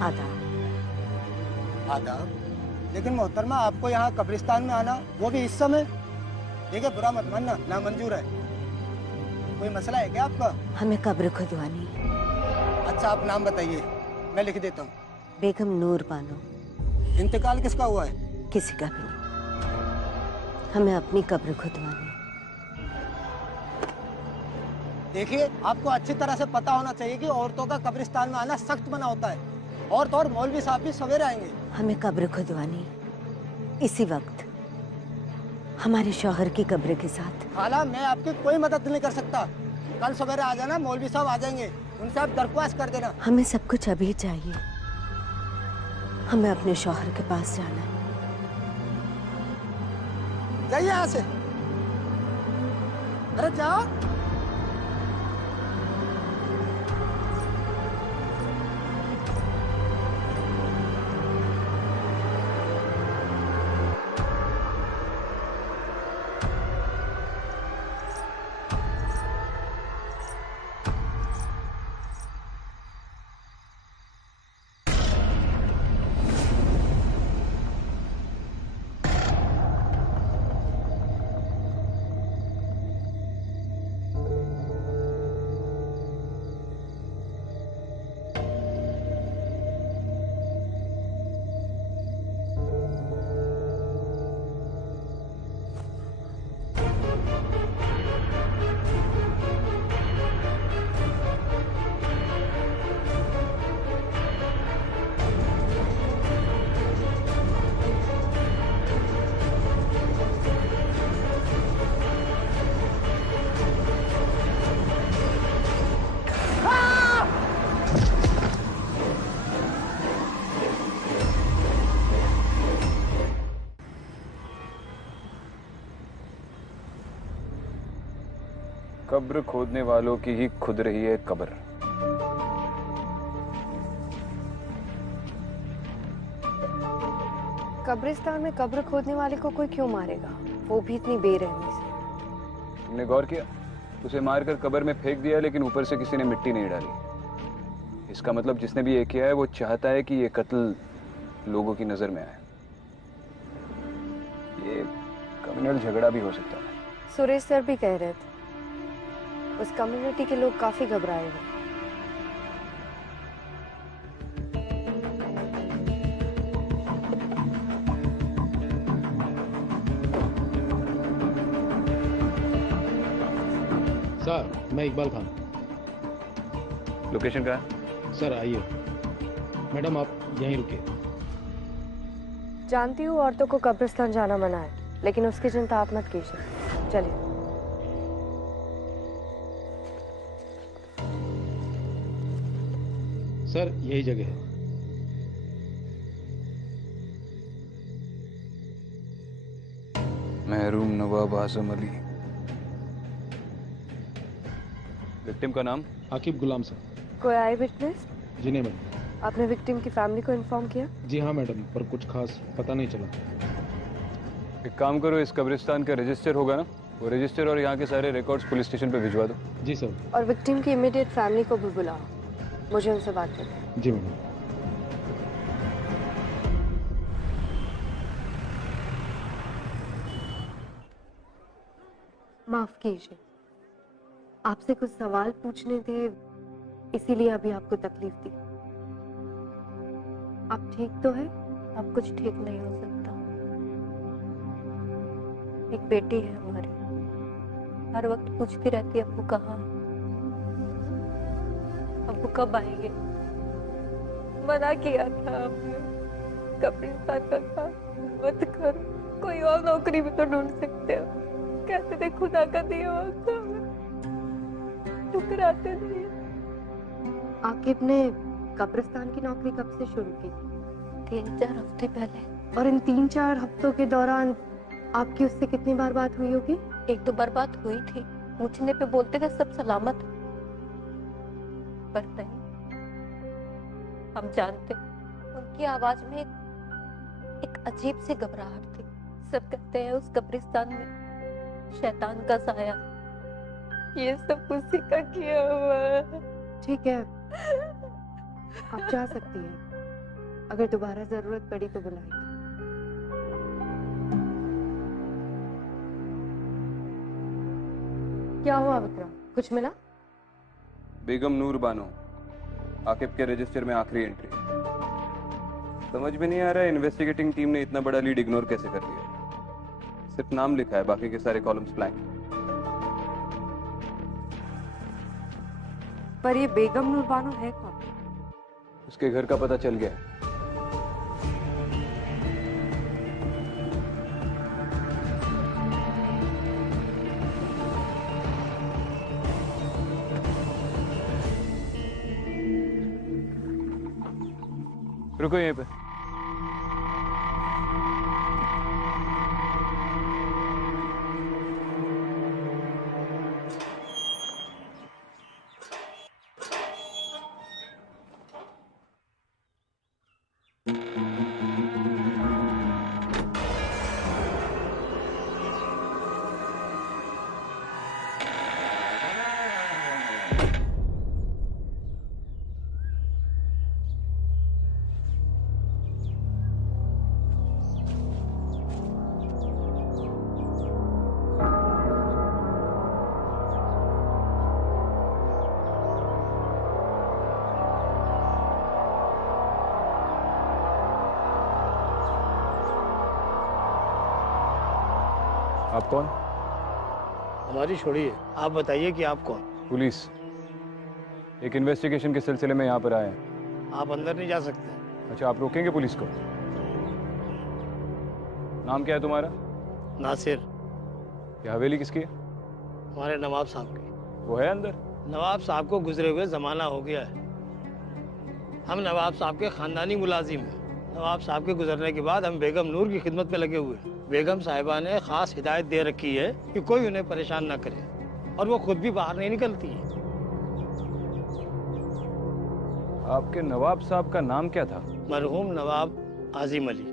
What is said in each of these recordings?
आदाब। आदाब। लेकिन मोहतरमा, आपको यहाँ कब्रिस्तान में आना, वो भी इस समय? देखिए, बुरा मत मानना, नामंजूर है। कोई मसला है क्या आपका? हमें कब्र खुदवानी है। अच्छा, आप नाम बताइए, मैं लिख देता हूँ। बेगम नूर बानो। इंतकाल किसका हुआ है? किसी का भी नहीं। हमें अपनी कब्र खुदवानी है। देखिए, आपको अच्छी तरह से पता होना चाहिए कि औरतों का कब्रिस्तान में आना सख्त मना होता है। औरत और मौलवी साहब भी सवेरे आएंगे। हमें कब्र खुदवानी इसी वक्त हमारे शौहर की कब्र के साथ। खाला, मैं आपकी कोई मदद नहीं कर सकता। कल सवेरे आ जाना, मौलवी साहब आ जाएंगे, उनसे आप दरख्वास्त कर देना। हमें सब कुछ अभी चाहिए। हमें अपने शौहर के पास जाना है। जाइए यहाँ से। अरे जाओ। कब्र खोदने वालों की ही खुद रही है कब्र। कब्रिस्तान में कब्र खोदने वाले को कोई क्यों मारेगा, वो भी इतनी बेरहमी से। तुमने गौर किया? उसे मारकर कब्र में फेंक दिया, लेकिन ऊपर से किसी ने मिट्टी नहीं डाली। इसका मतलब जिसने भी ये किया है वो चाहता है कि ये कत्ल लोगों की नजर में आए। ये कम्युनल झगड़ा भी हो सकता है। सुरेश सर भी कह रहे थे उस कम्युनिटी के लोग काफी घबराए हुए। सर, मैं इकबाल खान। लोकेशन कहाँ है? सर आइए। मैडम आप यहीं रुकिए। जानती हूँ औरतों को कब्रिस्तान जाना मना है, लेकिन उसकी चिंता आप मत कीजिए। चलिए। सर यही जगह है। महरूम नवाब आजम अली। विक्टिम का नाम? आकिब गुलाम सर। कोई आई विटनेस? जी नहीं मैडम। आपने विक्टिम की फैमिली को इन्फॉर्म किया? जी हाँ मैडम, पर कुछ खास पता नहीं चला। एक काम करो, इस कब्रिस्तान का रजिस्टर होगा ना, वो रजिस्टर और यहाँ के सारे रिकॉर्ड्स पुलिस स्टेशन पे भिजवा दो। जी सर। और विक्टिम की इमीडिएट फैमिली को भी बुलाओ, मुझे उनसे बात करनी है। जी मैडम। माफ कीजिए, आपसे कुछ सवाल पूछने थे, इसीलिए अभी आपको तकलीफ दी। आप ठीक तो है? अब कुछ ठीक नहीं हो सकता। एक बेटी है हमारी, हर वक्त पूछती रहती है अब्बू कहाँ है, अब्बू कब आएंगे। मना किया था आपने, कब्रिस्तान का काम मत करो, कोई और नौकरी भी तो ढूंढ सकते हो। कहते थे खुदा का दिया हुआ ठुकराते नहीं। आकिब ने कब्रिस्तान की नौकरी कब से शुरू की? 3-4 हफ्ते पहले। और इन 3-4 हफ्तों के दौरान आपकी उससे कितनी बार बात हुई होगी? 1-2 बार बात हुई थी, पूछने पे बोलते थे सब सलामत, पर नहीं। हम जानते उनकी आवाज में एक अजीब सी घबराहट थी। सब कहते हैं उस कब्रिस्तान में शैतान का साया। ये सब उसी का किया हुआ है। ठीक है, आप जा सकती हैं। अगर दोबारा जरूरत पड़ी तो बुलाएगी। क्या हुआ विक्रम, कुछ मिला? बेगम नूर बानो, आकिब के रजिस्टर में आखिरी एंट्री। समझ में नहीं आ रहा है इन्वेस्टिगेटिंग टीम ने इतना बड़ा लीड इग्नोर कैसे कर लिया। सिर्फ नाम लिखा है, बाकी के सारे कॉलम्स ब्लैंक। पर ये बेगम नूर बानो है कौन? उसके घर का पता चल गया है। रुको यहीं पे। आप कौन? हमारी छोड़िए, आप बताइए कि आप कौन? पुलिस। एक इन्वेस्टिगेशन के सिलसिले में यहाँ पर आए हैं। आप अंदर नहीं जा सकते। अच्छा, आप रोकेंगे पुलिस को? नाम क्या है तुम्हारा? नासिर। ये हवेली किसकी है? हमारे नवाब साहब की। वो है अंदर? नवाब साहब को गुजरे हुए जमाना हो गया है। हम नवाब साहब के खानदानी मुलाजिम हैं। नवाब साहब के गुजरने के बाद हम बेगम नूर की खिदमत में लगे हुए हैं। बेगम साहिबा ने खास हिदायत दे रखी है कि कोई उन्हें परेशान ना करे, और वो खुद भी बाहर नहीं निकलती है। आपके नवाब साहब का नाम क्या था? मरहूम नवाब आजिम अली।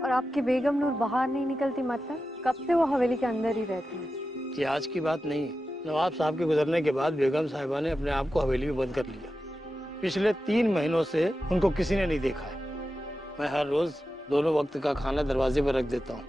और आपकी बेगम नूर बाहर नहीं निकलती, मतलब कब से वो हवेली के अंदर ही रहती है? ये आज की बात नहीं है। नवाब साहब के गुजरने के बाद बेगम साहिबा ने अपने आप को हवेली में बंद कर लिया। पिछले 3 महीनों से उनको किसी ने नहीं देखा है। मैं हर रोज दोनों वक्त का खाना दरवाजे पर रख देता हूँ।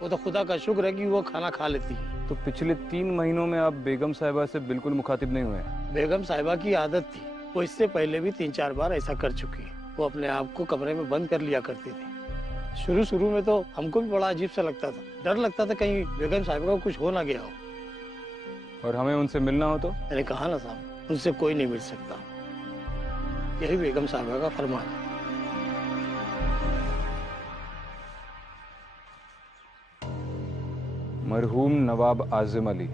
वो तो खुदा का शुक्र है कि वो खाना खा लेती है। तो पिछले 3 महीनों में आप बेगम साहिबा से बिल्कुल मुखातिब नहीं हुए? बेगम साहिबा की आदत थी, वो इससे पहले भी 3-4 बार ऐसा कर चुकी है। वो अपने आप को कमरे में बंद कर लिया करती थी। शुरू में तो हमको भी बड़ा अजीब सा लगता था। डर लगता था कहीं बेगम साहिबा को कुछ हो ना गया हो। और हमें उनसे मिलना हो तो? मैंने कहा ना साहब, उनसे कोई नहीं मिल सकता। यही बेगम साहिबा का फरमान है। मरहूम नवाब आजिम अली,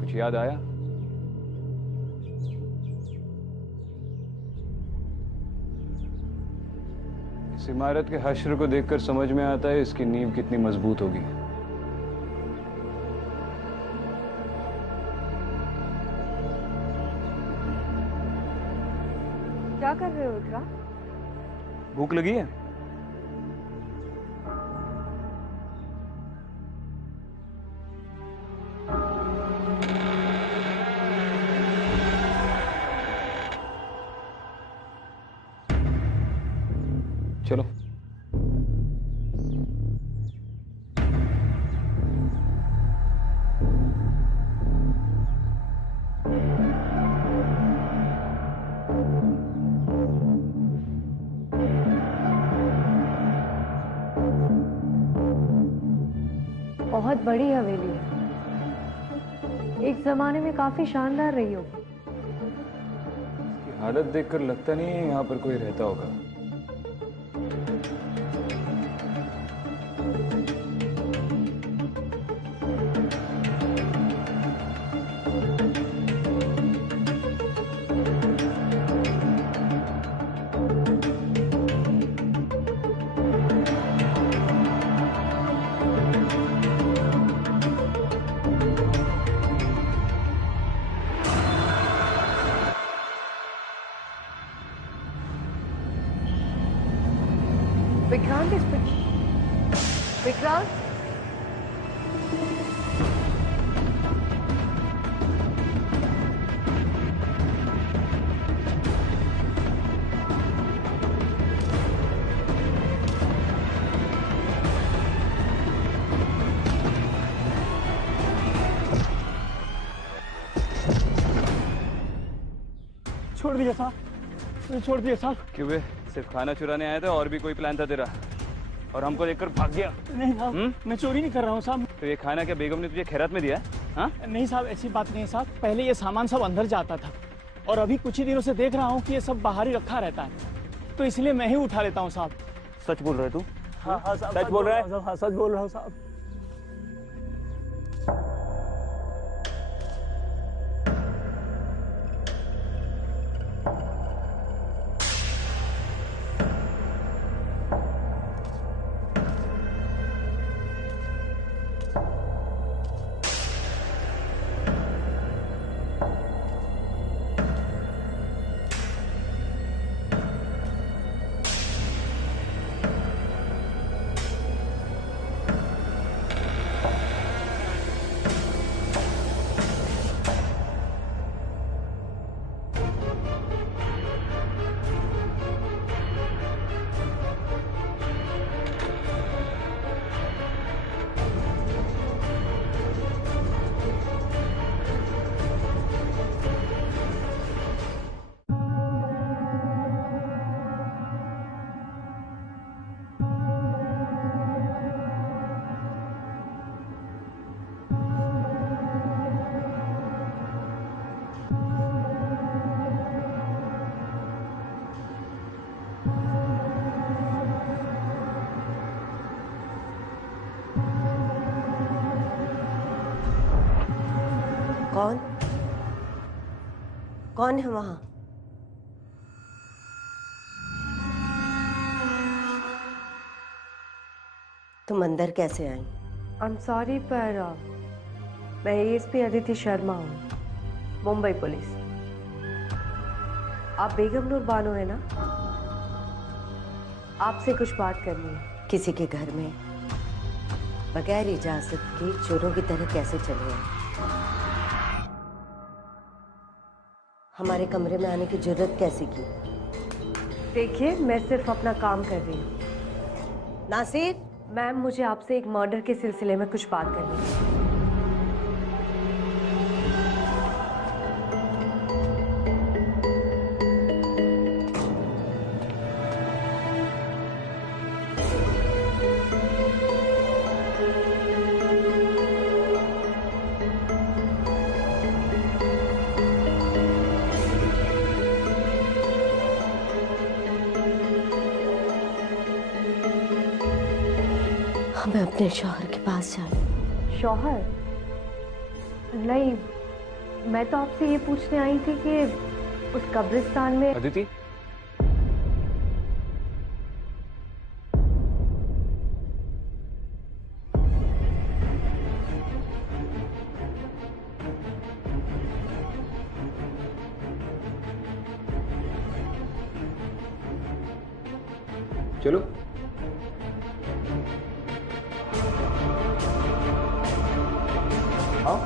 कुछ याद आया? इस इमारत के हश्र को देखकर समझ में आता है इसकी नींव कितनी मजबूत होगी। क्या कर रहे हो विक्रम? भूख लगी है? चलो। बहुत बड़ी हवेली है, एक जमाने में काफी शानदार रही होगी। इसकी हालत देखकर लगता नहीं है यहाँ पर कोई रहता होगा। विक्रांत इस पे विक्रांत, छोड़ दिया साहब, मुझे छोड़ दिया साहब। क्यों बे? सिर्फ खाना चुराने आया था और भी कोई प्लान था तेरा? और हमको देखकर भाग गया? नहीं साहब, मैं चोरी नहीं कर रहा हूँ साहब। तो ये खाना क्या बेगम ने तुझे खैरात में दिया है? हाँ? नहीं साहब, ऐसी बात नहीं है साहब। पहले ये सामान सब अंदर जाता था और अभी कुछ ही दिनों से देख रहा हूँ कि ये सब बाहर ही रखा रहता है, तो इसलिए मैं ही उठा लेता हूँ साहब। सच बोल रहे तू? हाँ हाँ साहब, सच बोल रहा है? हाँ, सच बोल रहा हूँ साहब। कौन कौन है वहां? तुम अंदर कैसे आई? आई एम सॉरी पर मैं एएसपी अदिति शर्मा हूँ, मुंबई पुलिस। आप बेगम नूर बानो है ना? आपसे कुछ बात करनी है। किसी के घर में बगैर इजाजत के चोरों की तरह कैसे चले आए? हमारे कमरे में आने की जरूरत कैसे की? देखिए, मैं सिर्फ अपना काम कर रही हूँ। नासिर, मैम, मुझे आपसे एक मर्डर के सिलसिले में कुछ बात करनी है। मैं अपने शौहर के पास जाऊँ। शौहर? नहीं, मैं तो आपसे ये पूछने आई थी कि उस कब्रिस्तान में अदिति, चलो। आओ।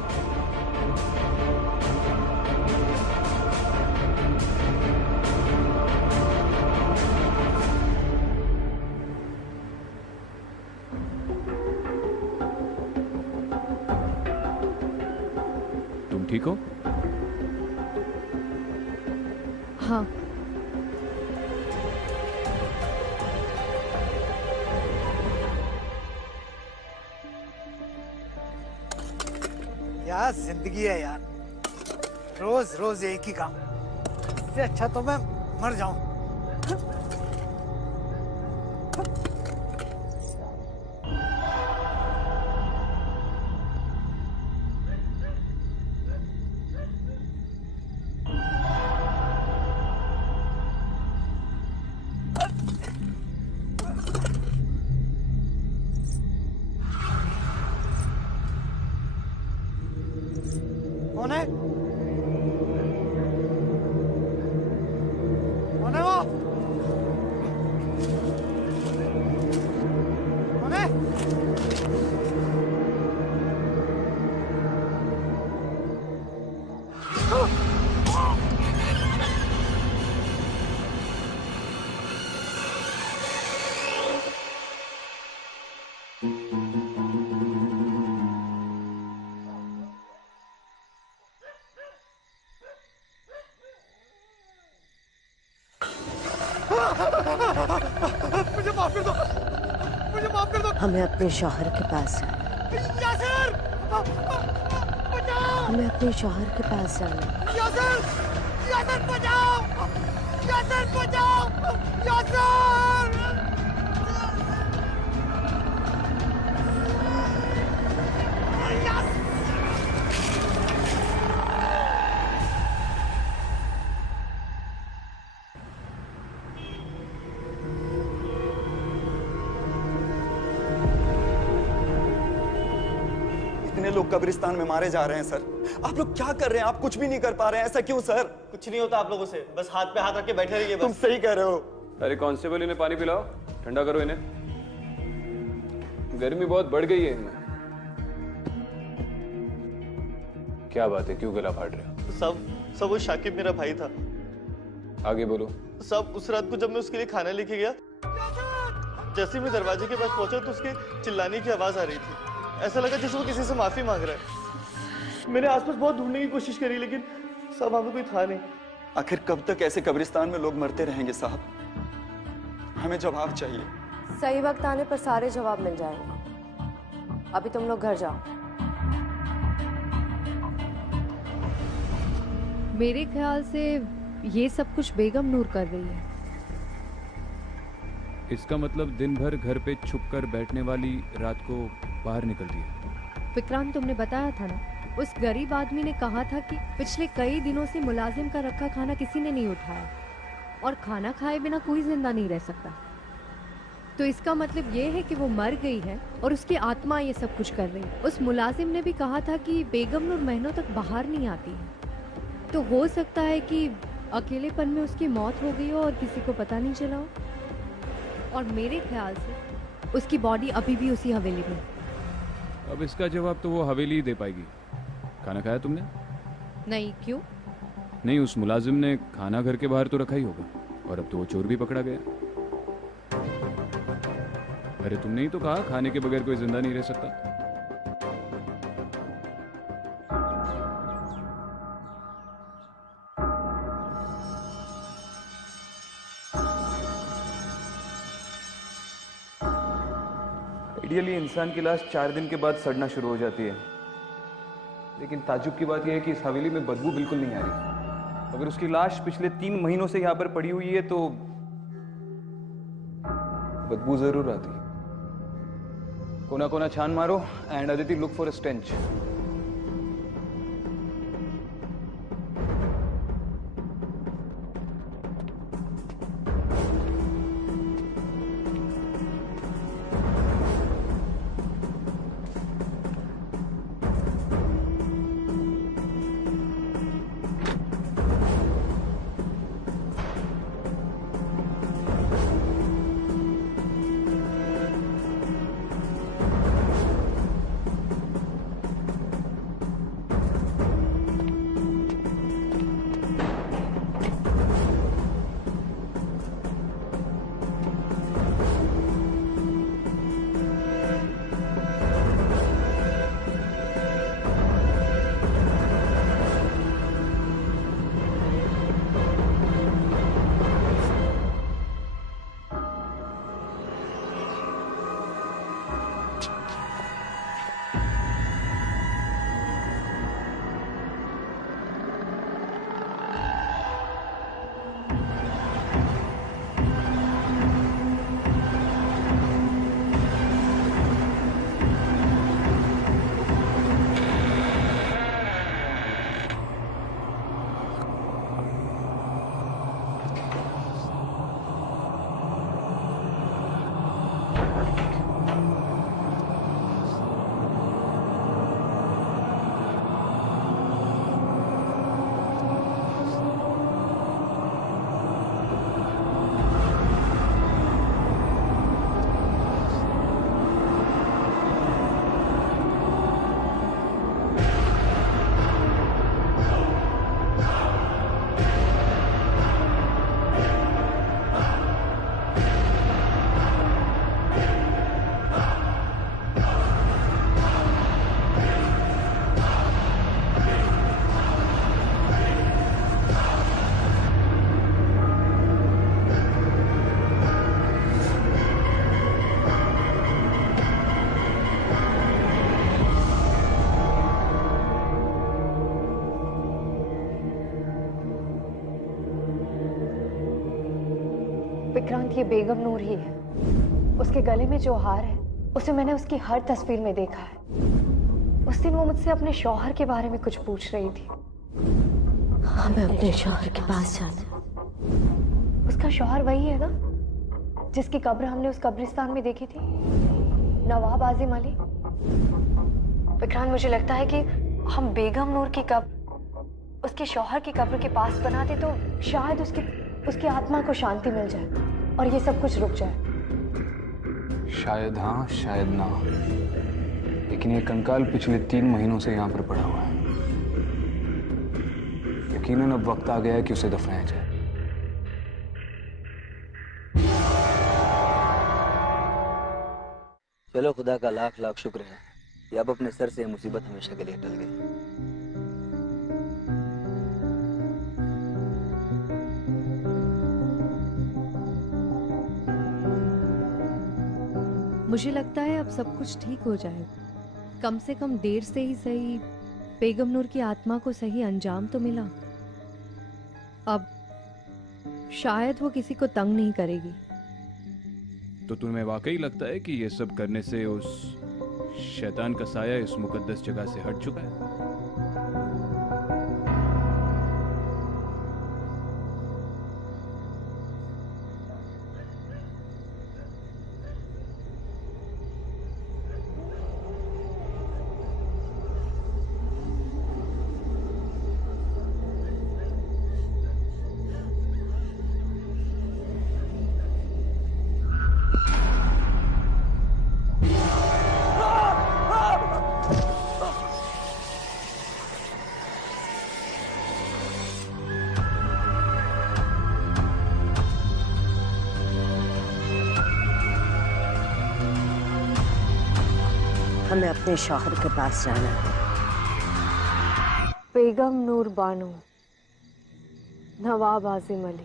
तुम ठीक हो? हाँ। क्या जिंदगी है यार, रोज रोज एक ही काम। इससे अच्छा तो मैं मर जाऊं। कौन है? कौन है वो? मुझे माफ कर दो, मुझे माफ कर दो। हमें अपने शौहर के पास जाना है। यासिर, बचाओ। हमें अपने शौहर के पास जाना है। यासिर, यासिर बचाओ, यासिर बचाओ, यासिर। इतने लोग कब्रिस्तान में मारे जा रहे हैं सर, आप लोग क्या कर रहे हैं? आप कुछ भी नहीं कर पा रहे हैं, ऐसा क्यों सर? कुछ नहीं होता आप लोगों से, बस हाथ पे हाथ रख के बैठे रहिए तुम बस। सही कह रहे हो। अरे कांस्टेबल, इन्हें पानी पिलाओ, ठंडा करो इन्हें, गर्मी बहुत बढ़ गई है इनमें। क्या बात है, क्यों गला फाड़ रहे हो? सब वो शाकिब मेरा भाई था। आगे बोलो। सब उस रात को जब मैं उसके लिए खाना लेके गया, जैसे ही मैं दरवाजे के पास पहुंचा तो उसके चिल्लाने की आवाज आ रही थी। ऐसा लगा जैसे वो किसी से माफी मांग रहा है। मैंने आसपास बहुत ढूंढने की कोशिश करी लेकिन सब वहां पे कोई था नहीं। आखिर कब तक ऐसे कब्रिस्तान में लोग मरते रहेंगे साहब? हमें जवाब चाहिए। सही वक्त आने पर सारे जवाब मिल जाएंगे। अभी तुम लोग घर जाओ। मेरे ख्याल से ये सब कुछ बेगम नूर कर रही है। इसका मतलब दिन भर घर पे छुप कर बैठने वाली रात को बाहर निकलती है। विक्रांत, तुमने बताया था ना, उस गरीब आदमी ने कहा था कि पिछले कई दिनों से मुलाजिम का रखा खाना किसी ने नहीं उठाया और खाना खाए बिना कोई जिंदा नहीं रह सकता। तो इसका मतलब ये है कि वो मर गई है और उसकी आत्मा ये सब कुछ कर रही है। उस मुलाजिम ने भी कहा था कि बेगम नूर महीनों तक बाहर नहीं आती है, तो हो सकता है कि अकेलेपन में उसकी मौत हो गई हो और किसी को पता नहीं चला हो। और मेरे ख्याल से उसकी बॉडी अभी भी उसी हवेली में। अब इसका जवाब तो वो हवेली ही दे पाएगी। खाना खाया तुमने? नहीं, क्यों? नहीं, उस मुलाजिम ने खाना घर के बाहर तो रखा ही होगा और अब तो वो चोर भी पकड़ा गया। अरे तुमने ही तो कहा खाने के बगैर कोई जिंदा नहीं रह सकता। आइडियली इंसान की लाश 4 दिन के बाद सड़ना शुरू हो जाती है, लेकिन ताज्जुब की बात यह है कि इस हवेली में बदबू बिल्कुल नहीं आ रही। अगर उसकी लाश पिछले 3 महीनों से यहां पर पड़ी हुई है तो बदबू जरूर आती। कोना कोना छान मारो and Aditi look for a stench. Vikrant, ये बेगम नूर ही है। उसके गले में जो हार है उसे मैंने उसकी हर तस्वीर में देखा है। उस दिन वो मुझसे अपने शौहर के बारे में कुछ पूछ रही थी। हमें अपने शौहर के पास जाना। उसका शौहर वही है ना जिसकी कब्र हमने उस कब्रिस्तान में देखी थी, नवाब आजिम अली। विक्रांत, मुझे लगता है कि हम बेगम नूर की कब्र उसके शौहर की कब्र के पास बनाते तो शायद उसकी आत्मा को शांति मिल जाए और ये सब कुछ रुक जाए। शायद हाँ, शायद ना, लेकिन ये कंकाल पिछले 3 महीनों से यहाँ पर पड़ा हुआ है। यकीनन अब वक्त आ गया है कि उसे दफनाया जाए। चलो, खुदा का लाख लाख शुक्र है कि अब अपने सर से मुसीबत हमेशा के लिए टल गई। मुझे लगता है अब सब कुछ ठीक हो जाएगा। कम से कम देर से ही सही बेगम नूर की आत्मा को सही अंजाम तो मिला। अब शायद वो किसी को तंग नहीं करेगी। तो तुम्हें वाकई लगता है कि ये सब करने से उस शैतान का साया इस मुकद्दस जगह से हट चुका है? हमें अपने शौहर के पास जाना है। बेगम नूर बानो, नवाब आजिम अली,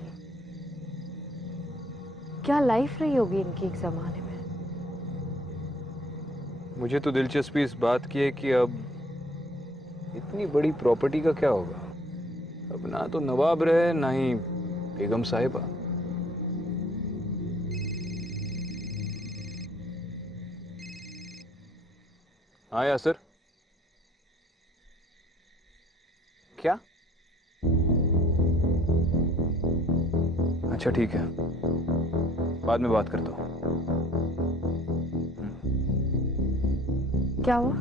क्या लाइफ रही होगी इनकी एक जमाने में। मुझे तो दिलचस्पी इस बात की है कि अब इतनी बड़ी प्रॉपर्टी का क्या होगा। अब ना तो नवाब रहे ना ही बेगम साहिबा। हाँ यासर, क्या? अच्छा ठीक है, बाद में बात करता हूँ। क्या हुआ?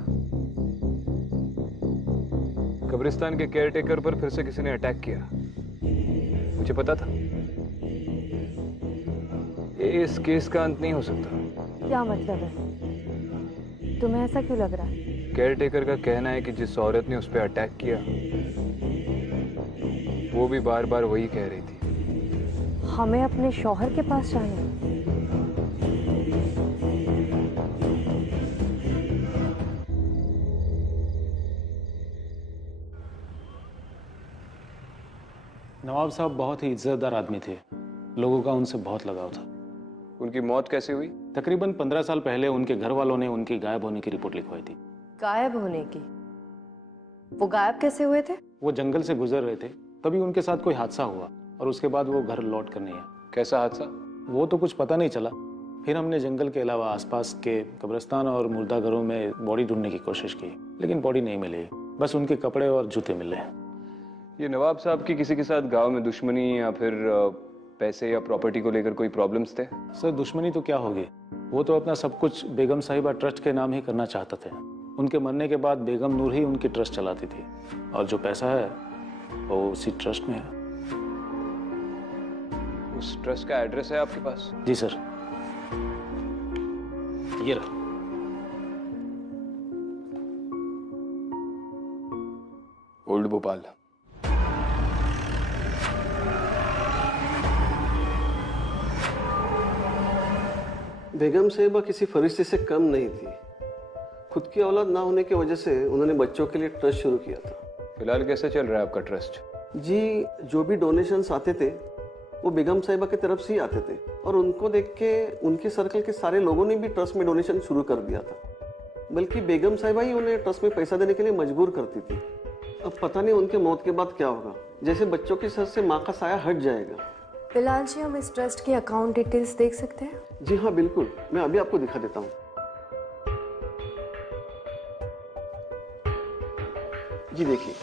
कब्रिस्तान के केयरटेकर पर फिर से किसी ने अटैक किया। मुझे पता था ये इस केस का अंत नहीं हो सकता। क्या मतलब है? तुम्हें ऐसा क्यों लग रहा है? केयरटेकर का कहना है कि जिस औरत ने उस पर अटैक किया वो भी बार बार वही कह रही थी। हमें अपने शौहर के पास जाना है। नवाब साहब बहुत ही इज्जतदार आदमी थे। लोगों का उनसे बहुत लगाव था। उनकी मौत कैसे हुई? तकरीबन 15 साल पहले उनके घर वालों ने उनकी गायब होने की रिपोर्ट लिखवाई थी। गायब होने की? वो गायब कैसे हुए थे? वो जंगल से गुजर रहे थे, तभी उनके साथ कोई हादसा हुआ और उसके बाद वो घर लौट कर नहीं आए। कैसा हादसा? वो तो कुछ पता नहीं चला। फिर हमने जंगल के अलावा आसपास के कब्रिस्तान और मुर्दा घरों में बॉडी ढूंढने की कोशिश की, लेकिन बॉडी नहीं मिली। बस उनके कपड़े और जूते मिले। ये नवाब साहब की किसी के साथ गांव में दुश्मनी या फिर पैसे या प्रॉपर्टी को लेकर कोई प्रॉब्लम्स थे? सर, दुश्मनी तो क्या होगी, वो तो अपना सब कुछ बेगम साहिबा ट्रस्ट के नाम ही करना चाहते थे। उनके मरने के बाद बेगम नूर ही उनकी ट्रस्ट चलाती थी और जो पैसा है वो उसी ट्रस्ट में है। उस ट्रस्ट का एड्रेस है आपके पास? जी सर, ये रहा। ओल्ड भोपाल। बेगम साहिबा किसी फरिश्ते से कम नहीं थी। खुद की औलाद ना होने की वजह से उन्होंने बच्चों के लिए ट्रस्ट शुरू किया था। फिलहाल कैसे चल रहा है आपका ट्रस्ट? जी, जो भी डोनेशंस आते थे वो बेगम साहिबा की तरफ से ही आते थे और उनको देख के उनके सर्कल के सारे लोगों ने भी ट्रस्ट में डोनेशन शुरू कर दिया था। बल्कि बेगम साहिबा ही उन्हें ट्रस्ट में पैसा देने के लिए मजबूर करती थी। अब पता नहीं उनके मौत के बाद क्या होगा। जैसे बच्चों के सर से माँ का साया हट जाएगा, बिलाल जी, हम इस ट्रस्ट की अकाउंट डिटेल्स देख सकते हैं? जी हाँ बिल्कुल, मैं अभी आपको दिखा देता हूँ। जी देखिए,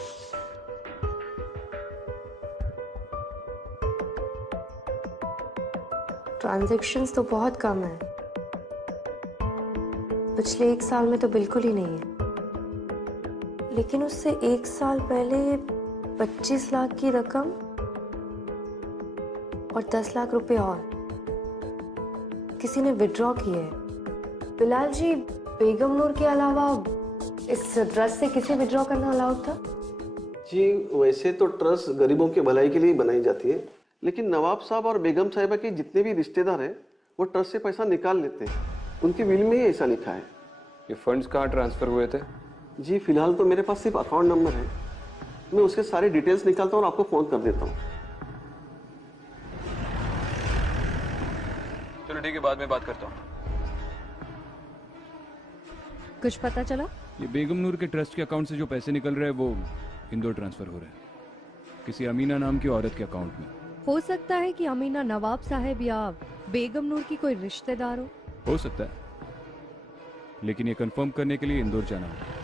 ट्रांजैक्शंस तो बहुत कम है, पिछले 1 साल में तो बिल्कुल ही नहीं है। लेकिन उससे 1 साल पहले 25 लाख की रकम और 10 लाख रुपए और किसी ने विड्रॉ किए हैं। बिलाल जी, बेगम नूर के अलावा इस ट्रस्ट से किसे विड्रॉ करना अलाउड था? जी वैसे तो ट्रस्ट गरीबों की भलाई के लिए बनाई जाती है, लेकिन नवाब साहब और बेगम साहिबा के जितने भी रिश्तेदार हैं वो ट्रस्ट से पैसा निकाल लेते हैं। उनकी विल में ही ऐसा लिखा है। ये फंड्स कहाँ ट्रांसफर हुए थे? जी फिलहाल तो मेरे पास सिर्फ अकाउंट नंबर है, मैं उसके सारे डिटेल्स निकालता हूँ और आपको फोन कर देता हूँ। चलो ठीक है, बाद में बात करता हूँ। कुछ पता चला? ये बेगम नूर के ट्रस्ट के अकाउंट से जो पैसे निकल रहे हैं वो इंदौर ट्रांसफर हो रहे हैं, किसी अमीना नाम की औरत के अकाउंट में। हो सकता है कि अमीना नवाब साहब या बेगम नूर की कोई रिश्तेदार हो सकता है, लेकिन ये कंफर्म करने के लिए इंदौर जाना होगा।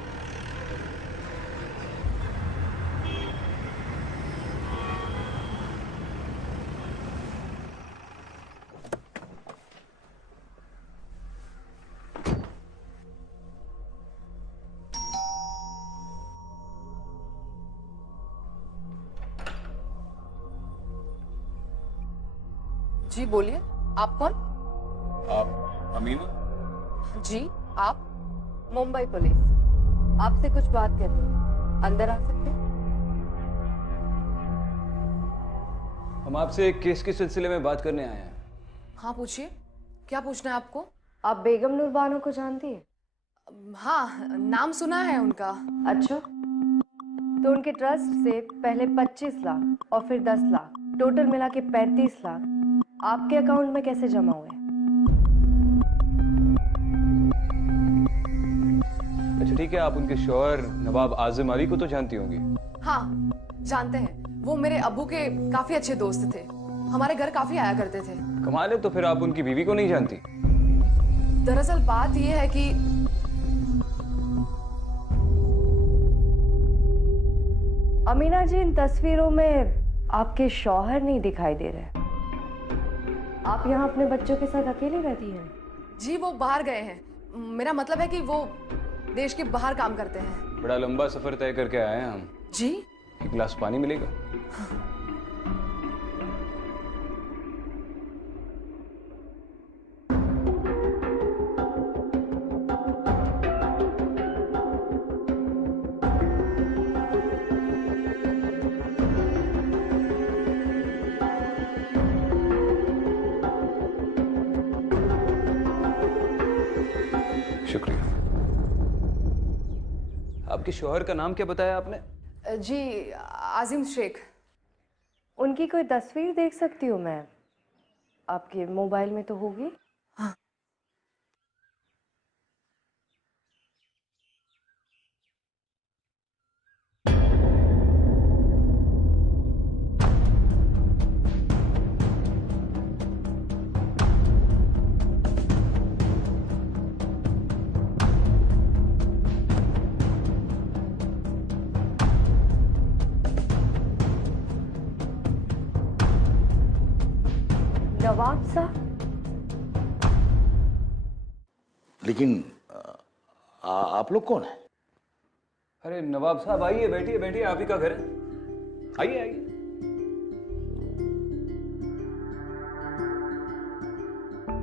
जी बोलिए, आप कौन? आप अमीना? जी आप? मुंबई पुलिस, आपसे कुछ बात करनी है, अंदर आ सकते हैं? हम आपसे एक केस के सिलसिले में बात करने आए हैं। हाँ पूछिए, क्या पूछना है आपको? आप बेगम नूर बानो को जानती है? हाँ, नाम सुना है उनका। अच्छा, तो उनके ट्रस्ट से पहले 25 लाख और फिर 10 लाख, टोटल मिला के 35 लाख आपके अकाउंट में कैसे जमा हुए? अच्छा ठीक है, आप उनके शौहर नवाब आजिम अली को तो जानती होंगी? हाँ जानते हैं, वो मेरे अब्बू के काफी अच्छे दोस्त थे, हमारे घर काफी आया करते थे। कमाल है, तो फिर आप उनकी बीवी को नहीं जानती? दरअसल बात यह है कि अमीना जी, इन तस्वीरों में आपके शौहर नहीं दिखाई दे रहे। आप यहाँ अपने बच्चों के साथ अकेले रहती हैं? जी वो बाहर गए हैं, मेरा मतलब है कि वो देश के बाहर काम करते हैं। बड़ा लंबा सफर तय करके आए हैं हम। जी? एक गिलास पानी मिलेगा? शुक्रिया। आपके शौहर का नाम क्या बताया आपने? जी आजिम शेख। उनकी कोई तस्वीर देख सकती हूँ मैं? आपके मोबाइल में तो होगी। हाँ। नवाब साहब? लेकिन आप लोग कौन हैं? अरे नवाब साहब आइए, बैठिए बैठिए, आप ही का घर है, आइए आइए।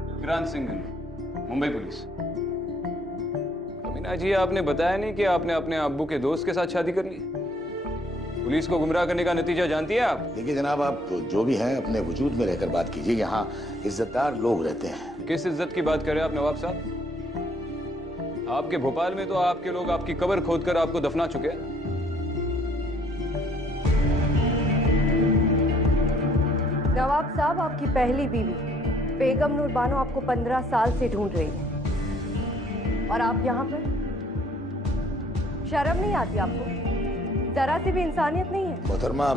विक्रांत सिंह, मुंबई पुलिस। अमीना जी, आपने बताया नहीं कि आपने अपने अब्बू के दोस्त के साथ शादी कर ली? पुलिस को गुमराह करने का नतीजा जानती है आप? देखिए जनाब, आप जो भी हैं अपने वजूद में रहकर बात कीजिए, यहाँ इज्जतदार लोग रहते हैं। किस इज्जत की बात कर रहे हैं आप नवाब साहब? आपके भोपाल में तो आपके लोग आपकी कब्र खोदकर आपको दफना चुके हैं। नवाब साहब, आपकी पहली बीवी बेगम नूर बानो आपको 15 साल से ढूंढ रही है और आप यहाँ पर? शर्म नहीं आती आपको? जरा सी भी इंसानियत नहीं है? मोहतरमा,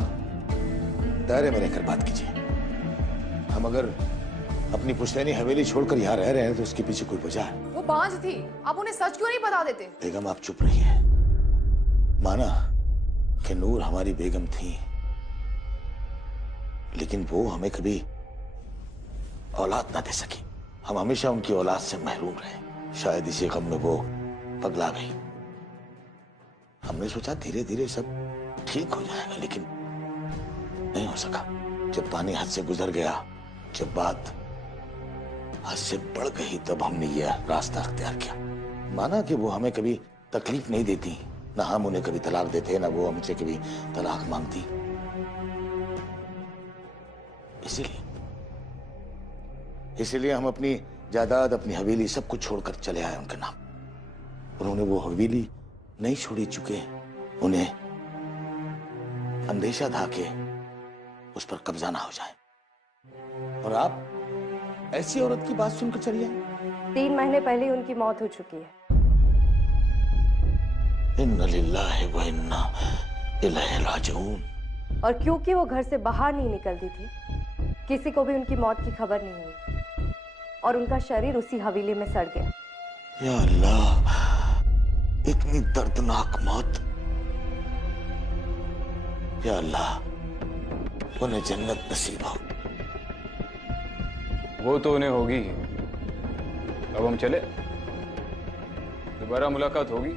दायरे में रहकर बात कीजिए। हम अगर अपनी पुश्तैनी हवेली छोड़कर यहाँ रह रहे हैं तो उसके पीछे कोई वजह है। वो बांझ थी, आप उन्हें सच क्यों नहीं बता देते? बेगम आप चुप रहिए। माना कि नूर हमारी बेगम थी, लेकिन वो हमें कभी औलाद ना दे सकी। हम हमेशा उनकी औलाद से महरूम रहे। शायद इसी गम में वो पगला गई। हमने सोचा धीरे धीरे सब ठीक हो जाएगा, लेकिन नहीं हो सका। जब पानी हद से गुजर गया, जब बात हद से बढ़ गई, तब हमने यह रास्ता अख्तियार किया। माना कि वो हमें कभी तकलीफ नहीं देती, ना हम उन्हें कभी तलाक देते, ना वो हमसे कभी तलाक मांगती। इसीलिए हम अपनी जायदाद, अपनी हवेली सब कुछ छोड़कर चले आए उनके नाम। उन्होंने वो हवेली नहीं छोड़ी, चुके उन्हें अंदेशा था कि उस पर कब्जा ना हो जाए। और आप ऐसी औरत की बात सुनकर चली आई। 3 महीने पहले ही उनकी मौत हो चुकी है। इन्ना लिल्लाहि व इन्ना इलैहि राजिऊन। और क्योंकि वो घर से बाहर नहीं निकलती थी, किसी को भी उनकी मौत की खबर नहीं हुई और उनका शरीर उसी हवेली में सड़ गया। या अल्लाह, इतनी दर्दनाक मौत। या अल्लाह, उन्हें जन्नत नसीब हो। वो तो उन्हें होगी ही। अब हम चले, दोबारा मुलाकात होगी।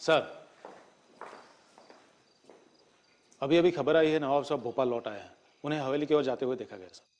सर, अभी अभी खबर आई है नवाब साहब भोपाल लौट आए हैं। उन्हें हवेली की ओर जाते हुए देखा गया सर।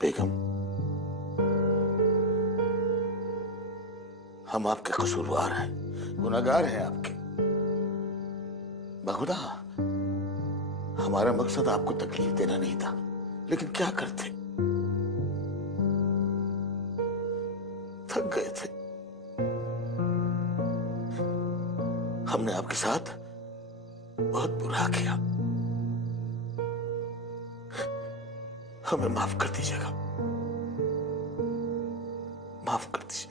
बेगम, हम आपके कसूरवार हैं, गुनहगार हैं आपके। बहुधा हमारा मकसद आपको तकलीफ देना नहीं था, लेकिन क्या करते, थक गए थे। हमने आपके साथ बहुत बुरा किया, हमें माफ कर दीजिएगा, माफ कर दीजिएगा।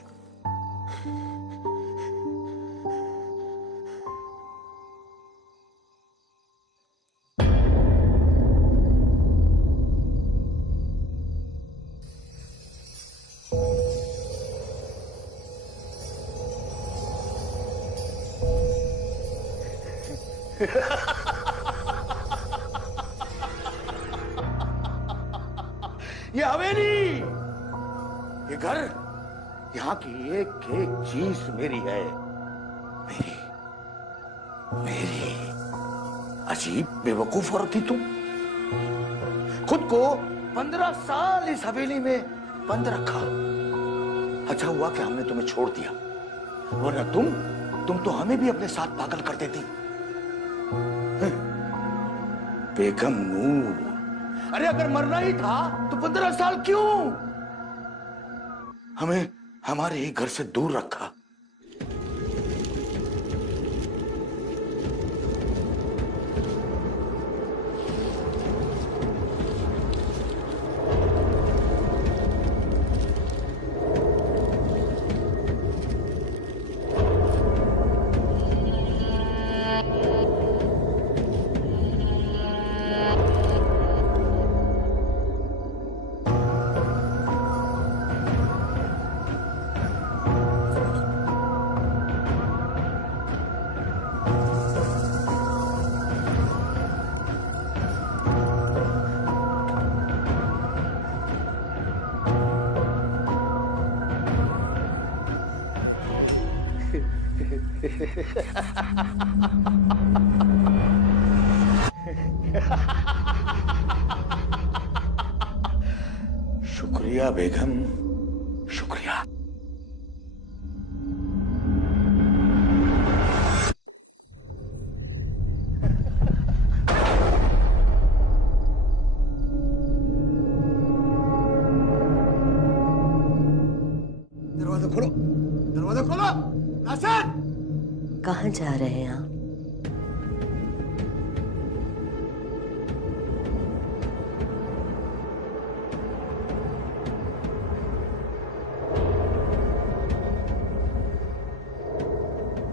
ये हवेली, ये घर, यहाँ की एक एक चीज मेरी है, मेरी मेरी। अजीब बेवकूफ औरत थी तुम, खुद को 15 साल इस हवेली में बंद रखा। अच्छा हुआ कि हमने तुम्हें छोड़ दिया, वरना तुम तो हमें भी अपने साथ पागल कर देती। बेगम नूर, अरे अगर मरना ही था तो 15 साल क्यों हमें हमारे ही घर से दूर रखा? शुक्रिया बेगम, शुक्रिया। दरवाजा खोलो, दरवाजा खोलो। नासिर, कहाँ जा रहे हैं आप?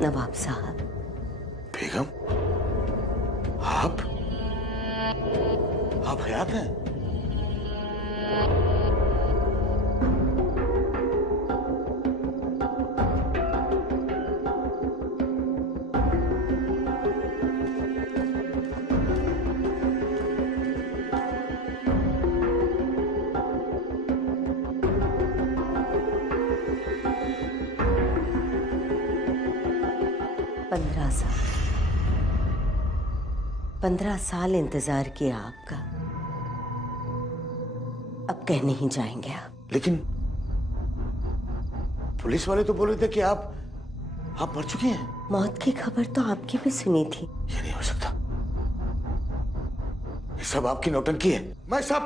नवाब साहब। बेगम, आप हयात हैं? साल 15 साल इंतजार किया आपका, अब कह नहीं जाएंगे आप। लेकिन पुलिस वाले तो बोल रहे थे कि आप मर चुकी हैं। मौत की खबर तो आपकी भी सुनी थी। ये नहीं हो सकता, ये सब आपकी नौटंकी है। मैं सब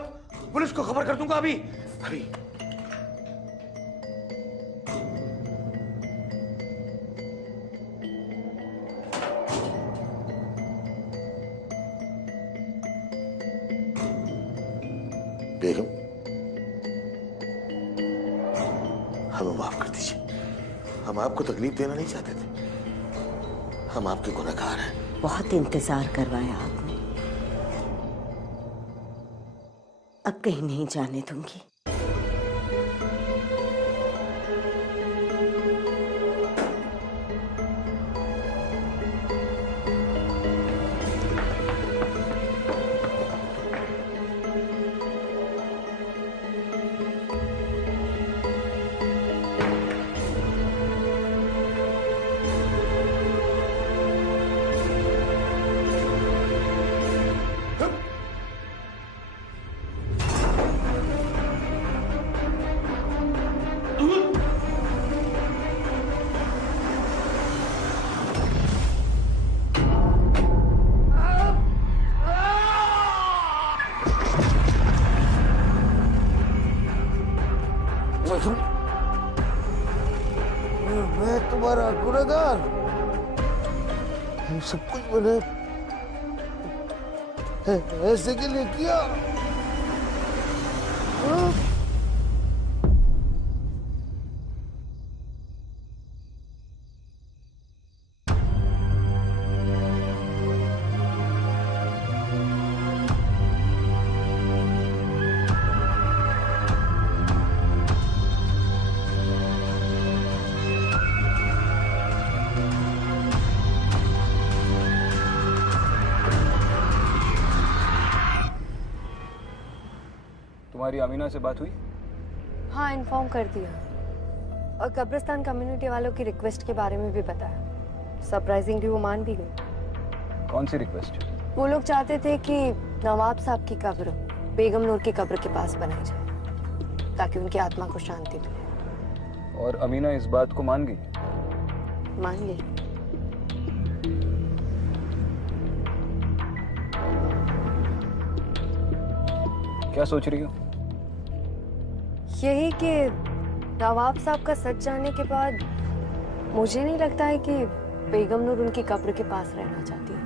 पुलिस को खबर कर दूंगा अभी अभी। बेगम, हमें माफ कर दीजिए, हम आपको तकलीफ देना नहीं चाहते थे, हम आपके गुनहगार हैं। बहुत इंतजार करवाया आपने, अब कहीं नहीं जाने दूंगी। मैं तुम्हारा गुनहगार, ये सब कुछ मैंने ऐसे के लिए किया। तुम्हारी अमीना से बात हुई? हाँ, इन्फॉर्म कर दिया और कब्रिस्तान कम्युनिटी वालों की रिक्वेस्ट के बारे में भी बताया। सरप्राइजिंगली वो मान भी गई। कौन सी रिक्वेस्ट? वो लोग चाहते थे कि नवाब साहब की कब्र बेगम नूर की कब्र के पास बनाई जाए ताकि उनकी आत्मा को शांति मिले। और अमीना इस बात को मान गई? मान गई। क्या सोच रही हो? यही कि नवाब साहब का सच जानने के बाद मुझे नहीं लगता है कि बेगम नूर उनकी कब्र के पास रहना चाहती है।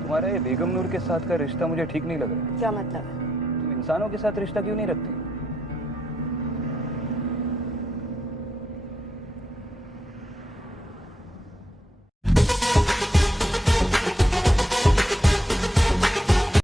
तुम्हारा ये बेगम नूर के साथ का रिश्ता मुझे ठीक नहीं लग रहा है। क्या मतलब है? तुम इंसानों के साथ रिश्ता क्यों नहीं रखती?